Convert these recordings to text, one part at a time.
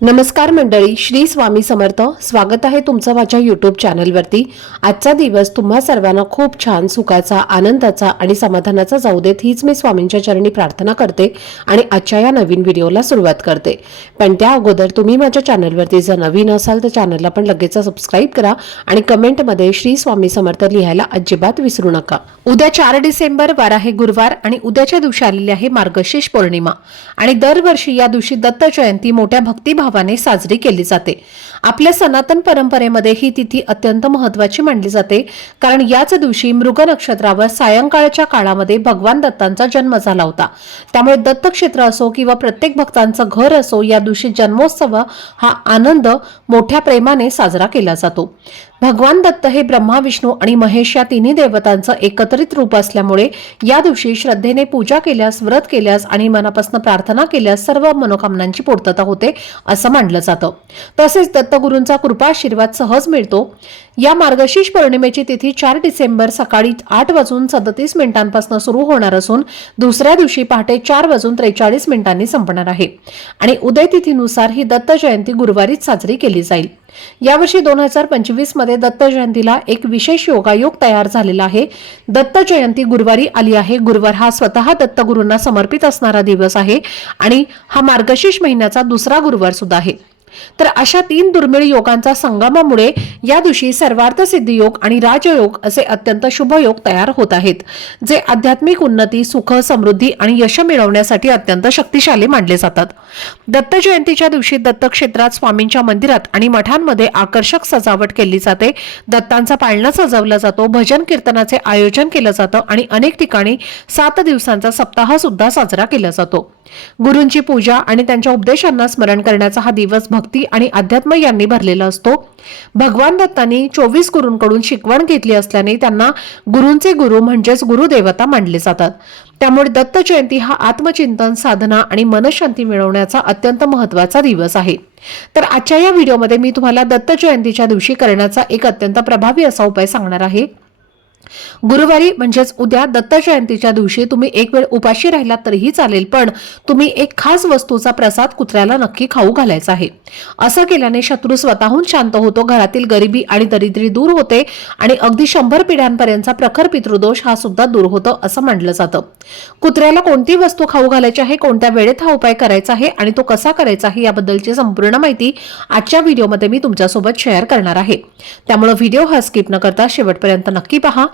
नमस्कार मंडळी श्री स्वामी समर्थ. स्वागत आहे तुमचं माझ्या यूट्यूब चॅनलवरती आजचा दिवस तुम्हा सर्वांना खूप छान सुखाचा आनंदाचा आणि समाधानाचा जाऊ देत हीच मी स्वामींच्या चरणी प्रार्थना करते आणि आजच्या या नवीन व्हिडिओला सुरुवात करते. पण त्या अगोदर तुम्ही माझ्या चॅनलवरती जर नवीन असाल तर चॅनलला पण लगेच सबस्क्राईब करा आणि कमेंटमध्ये श्री स्वामी समर्थ लिहायला अजिबात विसरू नका. उद्या चार डिसेंबर वार आहे गुरुवार आणि उद्याच्या दिवशी आलेली आहे मार्गशीर्ष पौर्णिमा. आणि दरवर्षी या दिवशी दत्त जयंती मोठ्या भावाने साजरी केली जाते. आपल्या सनातन परंपरेमध्ये ही तिथी अत्यंत महत्वाची मानली जाते कारण याच दिवशी मृग नक्षत्रावर सायंकाळच्या काळामध्ये भगवान दत्तांचा जन्म झाला होता. त्यामुळे दत्त क्षेत्र असो किंवा प्रत्येक भक्तांचं घर असो या दिवशी जन्मोत्सव हा आनंद मोठ्या प्रेमाने साजरा केला जातो. भगवान दत्त हे ब्रह्मा विष्णू आणि महेश या तिन्ही देवतांचं एकत्रित रूप असल्यामुळे या दिवशी श्रद्धेने पूजा केल्यास व्रत केल्यास आणि मनापासून प्रार्थना केल्यास सर्व मनोकामनांची पूर्तता होते असं मानलं जातं. तसेच दत्तगुरूंचा कृपा आशीर्वाद सहज मिळतो. या मार्गशीर्ष पौर्णिमेची तिथी चार डिसेंबर सकाळी आठ वाजून सदतीस मिनिटांपासून सुरू होणार असून दुसऱ्या दिवशी पहाटे चार वाजून त्रेचाळीस मिनिटांनी संपणार आहे. आणि उदय तिथीनुसार ही दत्त जयंती गुरुवारीच साजरी केली जाईल. यावर्षी दोन हजार पंचवीसमध्ये दत्त जयंतीला एक विशेष योगायोग तयार झालेला आहे. दत्त जयंती गुरुवारी आली आहे. गुरुवार हा स्वतः दत्तगुरूंना समर्पित असणारा दिवस आहे आणि हा मार्गशीर्ष महिन्याचा दुसरा गुरुवार सुद्धा आहे. तर अशा तीन दुर्मिळ योगांचा संगमामुळे या दिवशी सर्वार्थ सिद्धी योग आणि राजयोग असे अत्यंत शुभ योग तयार होत आहेत जे आध्यात्मिक उन्नती सुख समृद्धी आणि यश मिळवण्यासाठी अत्यंत शक्तिशाली मानले जातात. दत्त जयंतीच्या दिवशी दत्त क्षेत्रात स्वामींच्या मंदिरात आणि मठांमध्ये आकर्षक सजावट केली जाते. दत्तांचा पाळणा सजवला जातो भजन कीर्तनाचे आयोजन केलं जातं आणि अनेक ठिकाणी सात दिवसांचा सप्ताह सुद्धा साजरा केला जातो. गुरूंची पूजा आणि त्यांच्या उपदेशांना स्मरण करण्याचा हा दिवस भक्त भक्ती आणि अध्यात्म यांनी भरलेला असतो. भगवान दत्तांनी चोवीस गुरूंकडून शिकवण घेतली असल्याने त्यांना गुरूंचे गुरु म्हणजेच गुरुदेवता मानले जातात. त्यामुळे दत्त जयंती हा आत्मचिंतन साधना आणि मनशांती मिळवण्याचा अत्यंत महत्त्वाचा दिवस आहे. तर आजच्या या व्हिडिओमध्ये मी तुम्हाला दत्त जयंतीच्या दिवशी करण्याचा एक अत्यंत प्रभावी असा उपाय सांगणार आहे. गुरुवारी म्हणजेच उद्या दत्त जयंतीच्या दिवशी तुम्ही एक वेळ उपाशी राहिलात तरीही चालेल पण तुम्ही एक खास वस्तूचा प्रसाद कुत्र्याला नक्की खाऊ घालायचा आहे. असं केल्याने शत्रू स्वतःहून शांत होतो घरातील गरिबी आणि दरिद्री दूर होते आणि अगदी शंभर पिढ्यांपर्यंतचा प्रखर पितृदोष हा सुद्धा दूर होतो असं मानलं जातं. कुत्र्याला कोणती वस्तू खाऊ घालायची आहे कोणत्या वेळेत हा उपाय करायचा आहे आणि तो कसा करायचा आहे याबद्दलची संपूर्ण माहिती आजच्या व्हिडिओमध्ये मी तुमच्यासोबत शेअर करणार आहे. त्यामुळे व्हिडिओ हा स्किप न करता शेवटपर्यंत नक्की पहा.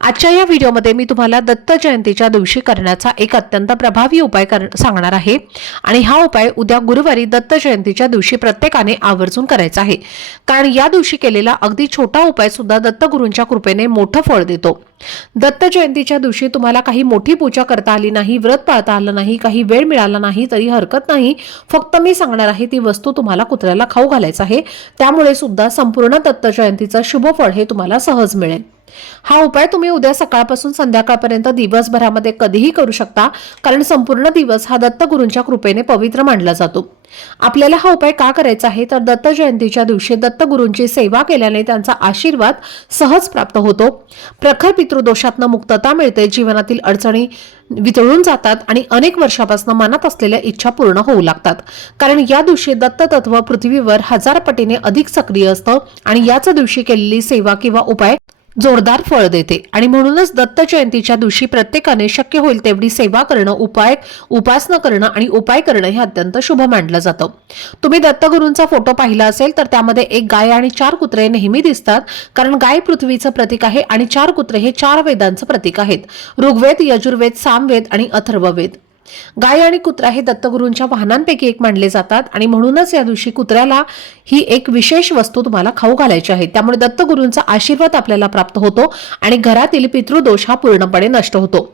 आजच्या या व्हिडिओमध्ये मी तुम्हाला दत्त जयंतीच्या दिवशी करण्याचा एक अत्यंत प्रभावी उपाय कर सांगणार आहे. आणि हा उपाय उद्या गुरुवारी दत्त जयंतीच्या दिवशी प्रत्येकाने आवर्जून करायचा आहे. कारण या दिवशी केलेला अगदी छोटा उपाय सुद्धा दत्तगुरूंच्या कृपेने मोठं फळ देतो. दत्त जयंतीच्या दिवशी तुम्हाला काही मोठी पूजा करता आली नाही व्रत पाळता आलं नाही काही वेळ मिळाला नाही तरी हरकत नाही. फक्त मी सांगणार आहे ती वस्तू तुम्हाला कुत्र्याला खाऊ घालायचं आहे. त्यामुळे सुद्धा संपूर्ण दत्त जयंतीचं शुभ फळ हे तुम्हाला सहज मिळेल. हा उपाय तुम्ही उद्या सकाळपासून संध्याकाळपर्यंत दिवसभरामध्ये कधीही करू शकता कारण संपूर्ण दिवस हा दत्तगुरूंच्या कृपेने पवित्र मानला जातो. आपल्याला हा उपाय का करायचा आहे? तर दत्त जयंतीच्या दिवशी दत्तगुरूंची सेवा केल्याने त्यांचा आशीर्वाद सहज प्राप्त होतो. प्रखर पितृदोषातनं मुक्तता मिळते जीवनातील अडचणी वितळून जातात आणि अनेक वर्षापासून मनात असलेल्या इच्छा पूर्ण होऊ लागतात. कारण या दिवशी दत्त तत्व पृथ्वीवर हजार पटीने अधिक सक्रिय असतं आणि याच दिवशी केलेली सेवा किंवा उपाय जोरदार फळ देते. आणि म्हणूनच दत्त जयंतीच्या दिवशी प्रत्येकाने शक्य होईल तेवढी सेवा करणं उपाय उपासना करणं आणि उपाय करणं हे अत्यंत शुभ मानलं जातं. तुम्ही दत्तगुरूंचा फोटो पाहिला असेल तर त्यामध्ये एक गाय आणि चार कुत्रे नेहमी दिसतात कारण गाय पृथ्वीचं प्रतीक आहे आणि चार कुत्रे हे चार वेदांचं प्रतीक आहेत. ऋग्वेद यजुर्वेद सामवेद आणि अथर्ववेद. गाय आणि कुत्रा हे दत्तगुरूंच्या वाहनांपैकी एक मानले जातात आणि म्हणूनच या दिवशी कुत्र्याला ही एक विशेष वस्तू तुम्हाला खाऊ घालायची आहे. त्यामुळे दत्तगुरूंचा आशीर्वाद आपल्याला प्राप्त होतो आणि घरातील पितृदोष हा पूर्णपणे नष्ट होतो.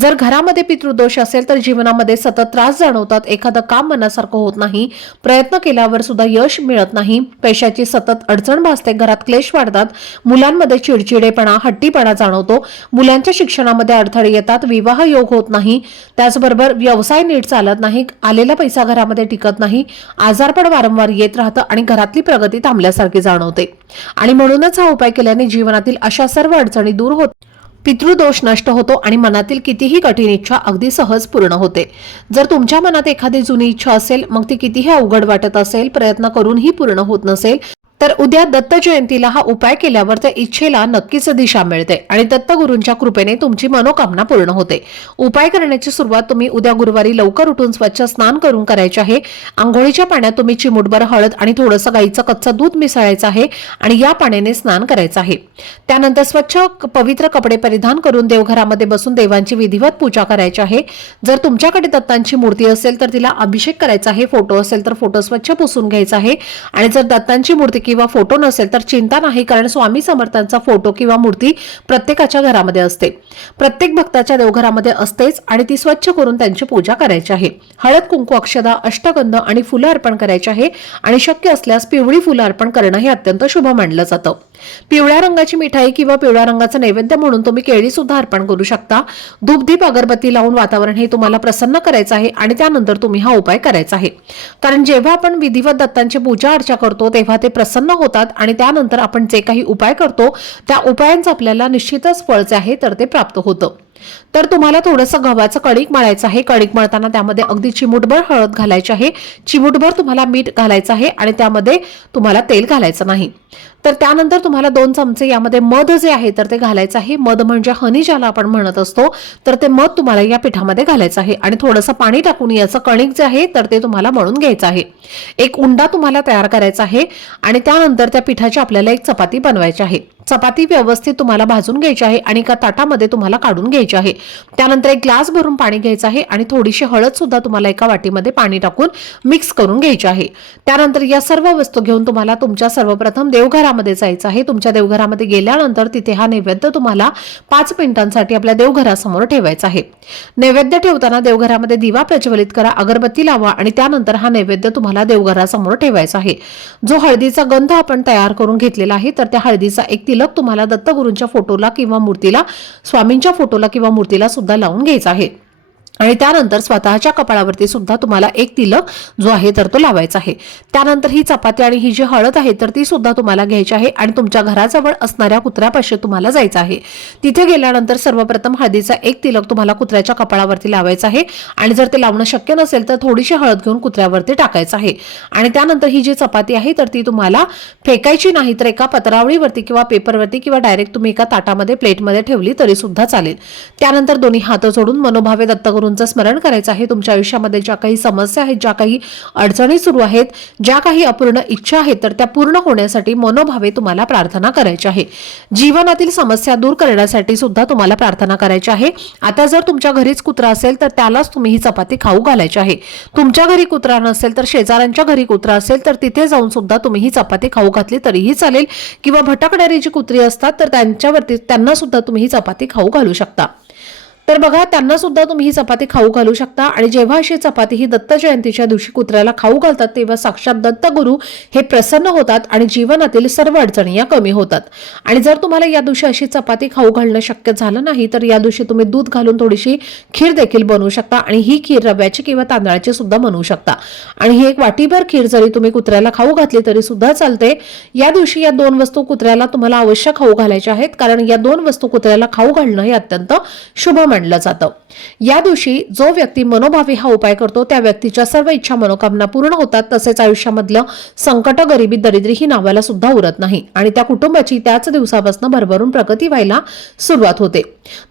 जर घरामध्ये पितृदोष असेल तर जीवनामध्ये सतत त्रास जाणवतात. एखादं काम मनासारखं होत नाही. प्रयत्न केल्यावर सुद्धा यश मिळत नाही. पैशाची सतत अडचण भासते. घरात क्लेश वाढतात. मुलांमध्ये चिडचिडेपणा हट्टीपणा जाणवतो. मुलांच्या शिक्षणामध्ये अडथळे येतात. विवाह योग होत नाही. त्याचबरोबर व्यवसाय नीट चालत नाही आलेला पैसा घरामध्ये टिकत नाही आजारपण वारंवार येत राहतं आणि घरातली प्रगती थांबल्यासारखी जाणवते. आणि म्हणूनच हा उपाय केल्याने जीवनातील अशा सर्व अडचणी दूर होत पितृदोष नष्ट होतो आणि मनातील कितीही कठीण इच्छा अगदी सहज पूर्ण होते. जर तुमच्या मनात एखादी जुनी इच्छा असेल मग ती कितीही अवघड वाटत असेल प्रयत्न करूनही पूर्ण होत नसेल तर उद्या दत्त जयंतीला हा उपाय केल्यावर त्या इच्छेला नक्कीच दिशा मिळते. आणि दत्तगुरूंच्या कृपेने तुमची मनोकामना पूर्ण होते. उपाय करण्याची सुरुवात तुम्ही उद्या गुरुवारी लवकर उठून स्वच्छ स्नान करून करायचे आहे. आंघोळीच्या पाण्यात तुम्ही चिमुटभर हळद आणि थोडंसं गाईचं कच्चं दूध मिसळायचं आहे आणि या पाण्याने स्नान करायचं आहे. त्यानंतर स्वच्छ पवित्र कपडे परिधान करून देवघरामध्ये बसून देवांची विधिवत पूजा करायची आहे. जर तुमच्याकडे दत्तांची मूर्ती असेल तर तिला अभिषेक करायचा आहे. फोटो असेल तर फोटो स्वच्छ पुसून घ्यायचा आहे. आणि जर दत्तांची मूर्ती किंवा फोटो नसेल तर चिंता नाही कारण स्वामी समर्थांचा फोटो किंवा मूर्ती प्रत्येकाच्या घरामध्ये असते. प्रत्येक भक्ताच्या देवघरामध्ये असतेच आणि ती स्वच्छ करून त्यांची पूजा करायची आहे. हळद कुंकू अक्षदा अष्टगंध आणि फुलं अर्पण करायची आहे आणि शक्य असल्यास पिवळी फुलं अर्पण करणं हे अत्यंत शुभ मानलं जातं. पिवळ्या रंगाची मिठाई किंवा पिवळ्या रंगाचं नैवेद्य म्हणून तुम्ही केळी सुद्धा अर्पण करू शकता. धूपधीप अगरबत्ती लावून वातावरण हे तुम्हाला प्रसन्न करायचं आहे आणि त्यानंतर तुम्ही हा उपाय करायचा आहे. कारण जेव्हा आपण विधिवत दत्तांची पूजा अर्चा करतो तेव्हा ते प्रसन्न होतात आणि त्यानंतर आपण जे काही उपाय करतो त्या उपायांचं आपल्याला निश्चितच फळ जे आहे तर ते प्राप्त होतं. तर तुम्हाला थोडंसं गव्हाचं कणिक मळायचं आहे. कणिक मळताना त्यामध्ये अगदी चिमूटभर हळद घालायची आहे. चिमूटभर तुम्हाला मीठ घालायचं आहे आणि त्यामध्ये तुम्हाला तेल घालायचं नाही. तर त्यानंतर तुम्हाला दोन चमचे यामध्ये मध जे आहे तर ते घालायचं आहे. मध म्हणजे हनी ज्याला आपण म्हणत असतो तर ते मध तुम्हाला या पिठामध्ये घालायचं आहे. आणि थोडंसं पाणी टाकून याचं कणिक जे आहे तर ते तुम्हाला मळून घ्यायचं आहे. एक उंडा तुम्हाला तयार करायचा आहे आणि त्यानंतर त्या पिठाची आपल्याला एक चपाती बनवायची आहे. चपाती व्यवस्थित तुम्हाला भाजून घ्यायची आहे आणि एका ताटामध्ये तुम्हाला काढून घ्यायची आहे. त्यानंतर एक ग्लास भरून पाणी घ्यायचं आहे आणि थोडीशी हळद सुद्धा तुम्हाला एका वाटीमध्ये पाणी टाकून मिक्स करून घ्यायची आहे. त्यानंतर या सर्व वस्तू घेऊन तुम्हाला तुमच्या सर्वप्रथम देवघरामध्ये जायचं आहे. तुमच्या देवघरामध्ये गेल्यानंतर तिथे हा नैवेद्य तुम्हाला पाच मिनिटांसाठी आपल्या देवघरासमोर ठेवायचा आहे. नैवेद्य ठेवताना देवघरामध्ये दिवा प्रज्वलित करा अगरबत्ती लावा आणि त्यानंतर हा नैवेद्य तुम्हाला देवघरासमोर ठेवायचा आहे. जो हळदीचा गंध आपण तयार करून घेतलेला आहे तर त्या हळदीचा एक तिलक तुम्हाला दत्तगुरूंच्या फोटोला किंवा मूर्तीला स्वामींच्या फोटोला किंवा मूर्तीला सुद्धा लावून घ्यायचा आहे. आणि त्यानंतर स्वतःच्या कपाळावरती सुद्धा तुम्हाला एक तिलक जो आहे तर तो लावायचा आहे. त्यानंतर ही चपाती आणि ही जी हळद आहे तर ती सुद्धा तुम्हाला घ्यायची आहे आणि तुमच्या घराजवळ असणाऱ्या कुत्र्यापाशी तुम्हाला जायचं आहे. तिथे गेल्यानंतर सर्वप्रथम हळदीचा एक तिलक तुम्हाला कुत्र्याच्या कपाळावरती लावायचा आहे आणि जर ते लावणं शक्य नसेल तर थोडीशी हळद घेऊन कुत्र्यावरती टाकायचं आहे. आणि त्यानंतर ही जी चपाती आहे तर ती तुम्हाला फेकायची नाही तर एका पत्रावळीवरती किंवा पेपरवरती किंवा डायरेक्ट तुम्ही एका ताटामध्ये प्लेटमध्ये ठेवली तरी सुद्धा चालेल. त्यानंतर दोन्ही हात जोडून मनोभावे दत्तगुरूंचं स्मरण करायचं आहे. तुमच्या आयुष्यामध्ये ज्या काही समस्या आहेत ज्या काही अडचणी सुरू आहेत ज्या काही अपूर्ण इच्छा आहेत तर त्या पूर्ण होण्यासाठी मनोभावे तुम्हाला प्रार्थना करायची आहे. जीवनातील समस्या दूर करण्यासाठी सुद्धा तुम्हाला प्रार्थना करायची आहे. आता जर तुमच्या घरीच कुत्रा असेल तर त्यालाच तुम्ही ही चपाती खाऊ घालायची आहे. तुमच्या घरी कुत्रा नसेल तर शेजाऱ्यांच्या घरी कुत्रा असेल तर तिथे जाऊन सुद्धा तुम्ही ही चपाती खाऊ घातली तरीही चालेल. किंवा भटकणारी जी कुत्री असतात तर त्यांच्यावरती त्यांना सुद्धा तुम्ही ही चपाती खाऊ घालू शकता. तर बघा त्यांना सुद्धा तुम्ही ही चपाती खाऊ घालू शकता. आणि जेव्हा अशी चपाती ही दत्त जयंतीच्या दिवशी कुत्र्याला खाऊ घालतात तेव्हा साक्षात दत्तगुरू हे प्रसन्न होतात आणि जीवनातील सर्व अडचणी या कमी होतात. आणि जर तुम्हाला या दिवशी अशी चपाती खाऊ घालणं शक्य झालं नाही तर या दिवशी तुम्ही दूध घालून थोडीशी खीर देखील बनवू शकता. आणि ही खीर रव्याची किंवा तांदळाची सुद्धा बनवू शकता. आणि ही एक वाटीभर खीर जरी तुम्ही कुत्र्याला खाऊ घातली तरी सुद्धा चालते. या दिवशी या दोन वस्तू कुत्र्याला तुम्हाला अवश्य खाऊ घालायच्या आहेत कारण या दोन वस्तू कुत्र्याला खाऊ घालणं हे अत्यंत शुभ मानलं जातं. या दिवशी जो व्यक्ती मनोभावी हा उपाय करतो त्या व्यक्तीच्या सर्व इच्छा मनोकामना पूर्ण होतात तसेच आयुष्यामधलं संकट गरिबी दरिद्री ही नावाला सुद्धा उरत नाही आणि त्या कुटुंबाची त्याच दिवसापासून भरभरून प्रगती व्हायला सुरुवात होते.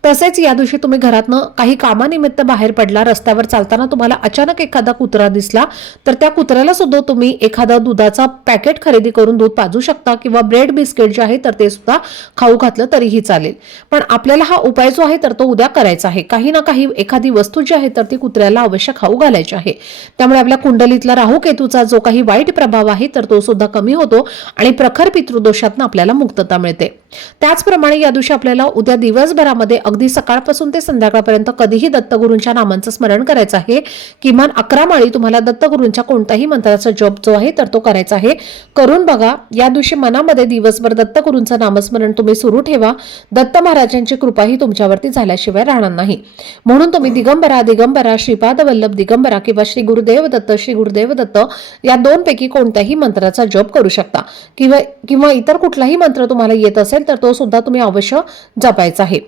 तसेच या दिवशी तुम्ही घरातनं काही कामानिमित्त बाहेर पडला रस्त्यावर चालताना तुम्हाला अचानक एखादा कुत्रा दिसला तर त्या कुत्र्याला सुद्धा तुम्ही एखादा दुधाचा पॅकेट खरेदी करून दूध पाजू शकता किंवा ब्रेड बिस्किट जे आहे तर ते सुद्धा खाऊ घातलं तरीही चालेल. पण आपल्याला हा उपाय जो आहे तर तो उद्या करायचा आहे. काही ना काही एखादी वस्तू जी आहे तर ती कुत्र्याला अवश्य खाऊ घालायची आहे. त्यामुळे आपल्या कुंडलीतला राहू केतूचा जो काही वाईट प्रभाव आहे तर तो सुद्धा कमी होतो आणि प्रखर पितृदोषातनं आपल्याला मुक्तता मिळते. त्याचप्रमाणे या दिवशी आपल्याला उद्या दिवसभरामध्ये अगदी सकाळपासून ते संध्याकाळपर्यंत कधीही दत्तगुरूंच्या नामांचं स्मरण करायचं आहे. किमान अकरा माळी तुम्हाला दत्तगुरूंच्या कोणत्याही मंत्राचा जप जो आहे तर तो करायचा आहे. करून बघा या दिवशी मनामध्ये दिवसभर दत्तगुरूंचं नामस्मरण तुम्ही सुरू ठेवा. दत्त महाराजांची कृपाही तुमच्यावरती झाल्याशिवाय राहणार नाही. म्हणून तुम्ही दिगंबरा दिगंबरा श्रीपाद वल्लभ दिगंबरा किंवा श्री गुरुदेव दत्त श्री गुरुदेव दत्त या दोनपैकी कोणत्याही मंत्राचा जप करू शकता. किंवा किंवा इतर कुठलाही मंत्र तुम्हाला येत असेल तर तो सुद्धा तुम्ही अवश्य जपायचा आहे.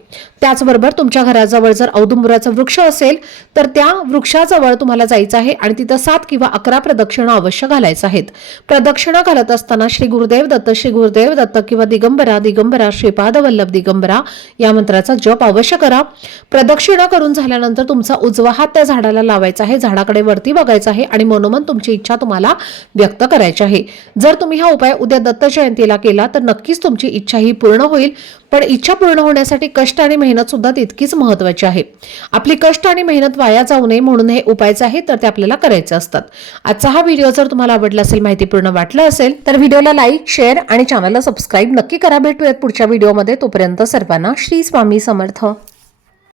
त्याचबरोबर तुमच्या घराजवळ जर औदुंबराचं वृक्ष असेल तर त्या वृक्षाजवळ तुम्हाला जायचं आहे आणि तिथं सात किंवा अकरा प्रदक्षिणा अवश्य घालायचं आहेत. प्रदक्षिणा घालत असताना श्री गुरुदेव दत्त श्री गुरुदेव दत्त किंवा दिगंबरा दिगंबरा श्रीपाद वल्लभ दिगंबरा या मंत्राचा जप अवश्य करा. प्रदक्षिणा करून झाल्यानंतर तुमचा उजवा हात त्या झाडाला लावायचा आहे झाडाकडे वरती बघायचा आहे आणि मनोमन तुमची इच्छा तुम्हाला व्यक्त करायची आहे. जर तुम्ही हा उपाय उद्या दत्त जयंतीला केला तर नक्कीच तुमची इच्छा ही पूर्ण होईल पण इच्छा पूर्ण होण्यासाठी कष्ट आणि मेहनत सुद्धा तितकीच महत्वाची आहे. आपली कष्ट आणि मेहनत वाया जाऊ नये म्हणून हे उपायच आहे तर ते आपल्याला करायचे असतात. आजचा हा व्हिडिओ जर तुम्हाला आवडला असेल माहितीपूर्ण वाटलं असेल तर व्हिडिओला लाईक शेअर आणि चॅनलला सबस्क्राईब नक्की करा. भेटूयात पुढच्या व्हिडिओमध्ये. तोपर्यंत सर्वांना श्री स्वामी समर्थ.